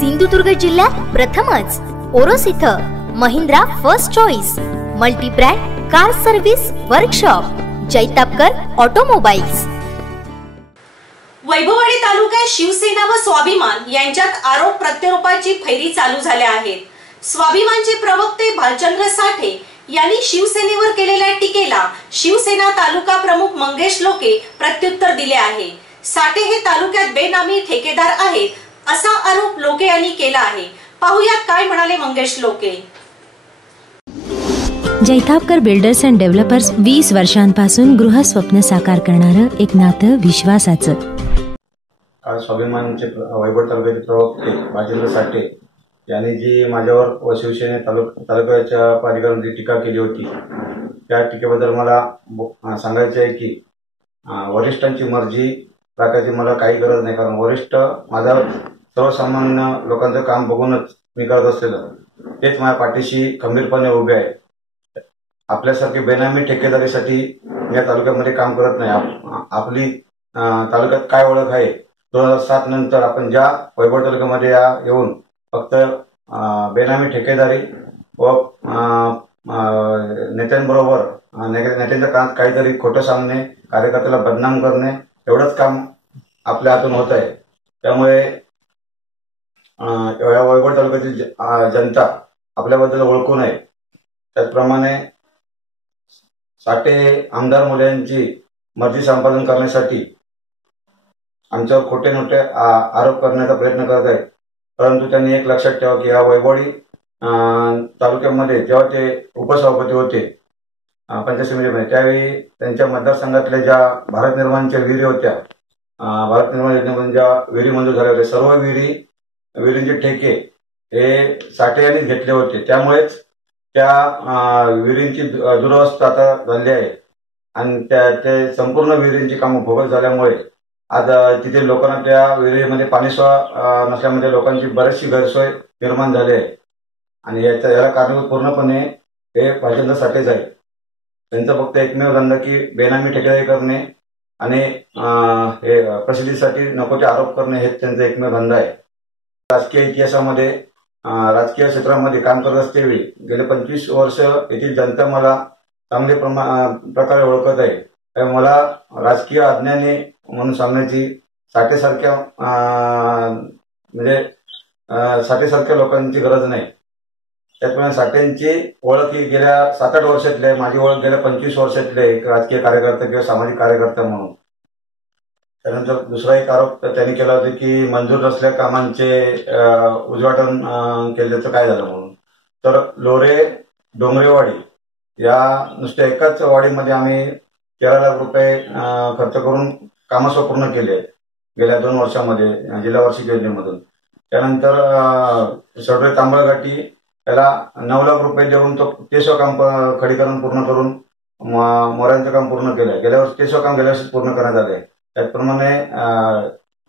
सिंधुदुर्ग जिल्ह्यात प्रथमच. ओरोस इथं Mahindra first choice multibrand car service workshop Jaitapkar automobiles. Vaibhavwadi तालुक्यात शिवसेना व स्वाभिमान यांच्यात आरोप प्रत्यारोपाची फैरी चालू झाल्या आहेत. स्वाभिमानचे प्रवक्ते भालचंद्र साठे यांनी शिवसेनेवर केलेल्या टीकेला शिवसेना तालुका प्रमुख मंगेश लोके प्रत्युत्तर दिले आहे. साठे हे तालुक्यात बेनामी ठेकेदार आहेत. असा आरोप लोके यांनी केला आहे. पाहुयात काय म्हणाले मंगेश लोके. जैतापकर बिल्डर्स अँड डेव्हलपर्स वीस वर्षांपासून गृहस्वप्न साकार करणारं एक नातं विश्वासाचं. काल स्वाभिमानचे वैभव तालुक्याचे प्रवक्ते राजेंद्र साठे यांनी जी माझ्यावर शिवसेने तालुक तालुक्याच्या पालिकांमध्ये टीका केली होती त्या टीकेबद्दल मला सांगायचे आहे की वरिष्ठांची मर्जी राखायची मला काही गरज नाही. कारण वरिष्ठ माझा सर्वसामान्य लोकांचं काम बघूनच मी करत असलेलं. तेच माझ्या पाठीशी खंबीरपणे उभे आहे. आपल्यासारखे बेनामी ठेकेदारीसाठी या तालुक्यामध्ये काम करत नाही. आप- आपली तालुक्यात काय ओळख आहे? दोन हजार सात नंतर आपण ज्या वैभव तालुक्यामध्ये या येऊन फक्त बेनामी ठेकेदारी व नेत्यांबरोबर नेत्यांच्या काळात काहीतरी खोटं सांगणे कार्यकर्त्याला बदनाम करणे एवढंच काम आपल्या हातून होत आहे त्यामुळे या वैभव तालुक्यातील ज- जनता आपल्याबद्दल ओळखून आहे त्याचप्रमाणे साठे आमदार मुलांची मर्जी संपादन करण्यासाठी आमच्यावर खोटे मोठे आरोप करण्याचा प्रयत्न करत आहेत. परंतु त्यांनी एक लक्षात ठेवा की या वैभवडी तालुक्यामध्ये जेव्हा ते उपसभापती होते पंचायत समितीमध्ये त्यावेळी त्यांच्या मतदारसंघातल्या ज्या भारत निर्माणच्या विहिरी होत्या भारत निर्माण योजनेमधून ज्या विहिरी मंजूर झाल्या होत्या सर्व विहिरी विहिरींचे ठेके हे साठे यांनीच घेतले होते. त्यामुळेच त्या विहिरींची दु- दुरवस्था आता झाली आहे. आणि त्या ते संपूर्ण विहिरींची कामं भोगत झाल्यामुळे आज तिथे लोकांना त्या विहिरीमध्ये पाणी सोय नसल्यामुळे लोकांची बरीचशी गैरसोय निर्माण झाली आहे. आणि याचा याला कारणीभूत पूर्णपणे हे भाजंद्र साठेच आहे. त्यांचा फक्त एकमेव धंदा की बेनामी ठेकेदारी करणे आणि हे प्रसिद्धीसाठी नकोचे आरोप करणे हेच त्यांचा एकमेव धंदा आहे. राजकीय इतिहासामध्ये राजकीय क्षेत्रामध्ये काम करत असतेवेळी गेले पंचवीस वर्ष येथील जनता मला चांगले प्रमा प्रकारे ओळखत आहे. मला राजकीय अज्ञाने म्हणून सांगण्याची साठेसारख्या म्हणजे साठेसारख्या लोकांची गरज नाही. त्याचप्रमाणे साठेंची ओळख ही गेल्या सात आठ वर्षातली आहे माझी ओळख गेल्या पंचवीस वर्षातली आहे एक राजकीय कार्यकर्ता किंवा सामाजिक कार्यकर्ता म्हणून. त्यानंतर दुसरा एक आरोप त्यांनी केला होता की मंजूर नसल्या कामांचे उद्घाटन केल्याचं काय झालं म्हणून? तर लोरे डोंगरेवाडी या नुसत्या एकाच वाडीमध्ये आम्ही तेरा लाख रुपये खर्च करून कामं पूर्ण केले गेल्या दोन वर्षामध्ये जिल्हा वार्षिक योजनेमधून. त्यानंतर सडवे तांबळघाटी त्याला नऊ लाख रुपये देऊन तो ते काम प- खडीकरण पूर्ण करून म- मोऱ्यांचं काम पूर्ण केलं गेल्या वर्षी ते काम गेल्या वर्षी पूर्ण करण्यात आहे त्याचप्रमाणे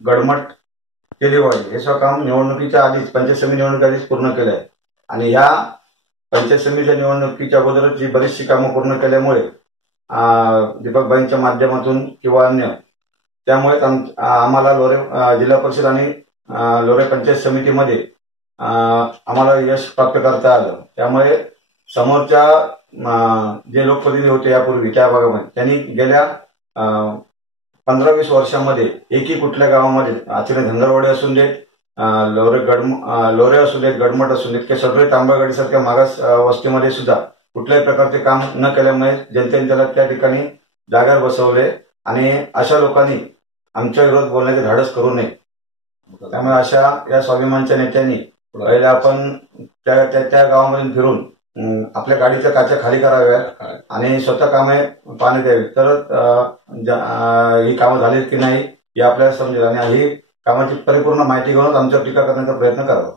गडमट केली तेलीवाडी हे सगळं काम निवडणुकीच्या आधीच पंचायत समिती निवडणुकी आधीच पूर्ण केलंय. आणि ह्या पंचायत समितीच्या निवडणुकीच्या अगोदरच जी बरीचशी कामं पूर्ण केल्यामुळे दीपकबाईंच्या माध्यमातून किंवा अन्य त्यामुळे आम्हाला लोरे जिल्हा परिषद आणि लोरे पंचायत समितीमध्ये आम्हाला यश प्राप्त करता आलं. त्यामुळे समोरच्या जे लोकप्रतिनिधी होते यापूर्वी त्या भागामध्ये त्यांनी गेल्या पंधरा वीस वर्षामध्ये एकही कुठल्या गावामध्ये आचरे धंदरवाडी असून देत लोरे गडम लोरे असू देत गडमट असू देत किंवा सगळे तांबागडीसारख्या मागास वस्तीमध्ये सुद्धा कुठल्याही प्रकारचे काम न केल्यामुळे जनतेने त्याला त्या ठिकाणी जाग्यावर बसवले आणि अशा लोकांनी आमच्या विरोध बोलण्याचे धाडस करू नये. त्यामुळे अशा या स्वाभिमानच्या नेत्यांनी पहिले आपण त्या त्या त्या गावामधून फिरून आपल्या गाडीच्या काच्या खाली कराव्यात आणि स्वतः कामे पाणी द्यावी. तर ही कामं झालीत की नाही हे आपल्याला समजेल आणि ही कामाची परिपूर्ण माहिती घेऊनच आमच्यावर टीका करण्याचा प्रयत्न करावा.